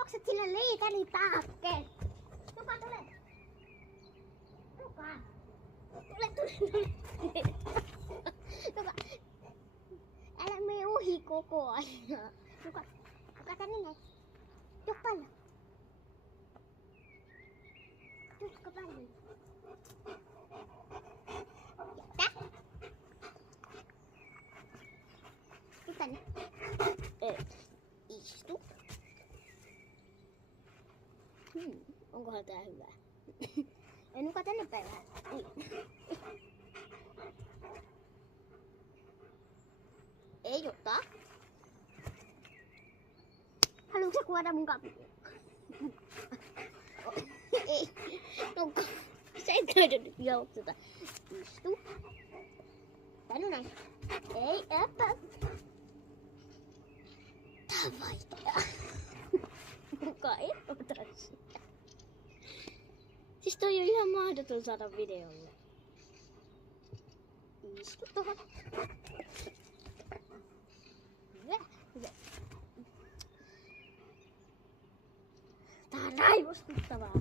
juokset sille liiterin taakse. Tuka, tule. Tuka. Tule. Tuka. Älä mene ohi koko ajan. Tuka tänne näin. Tuu paljon. Tutka paljon. Jätä. Tuu tänne. Istu. Onkohan tää hyvä? Ei nuka tänne päin vähän. Ei ota. Haluatko sä kuoda mun kapille? Ei. Nuka. Sä et löydä nyt joutsata. Istu. Tänne näin. Ei, äppä. Tää on vaikea. Nuka ei ota sitä. Siis toi on ihan mahdoton saada videolle. Istu tohon. Hyvä. Tää on raivostuttavaa.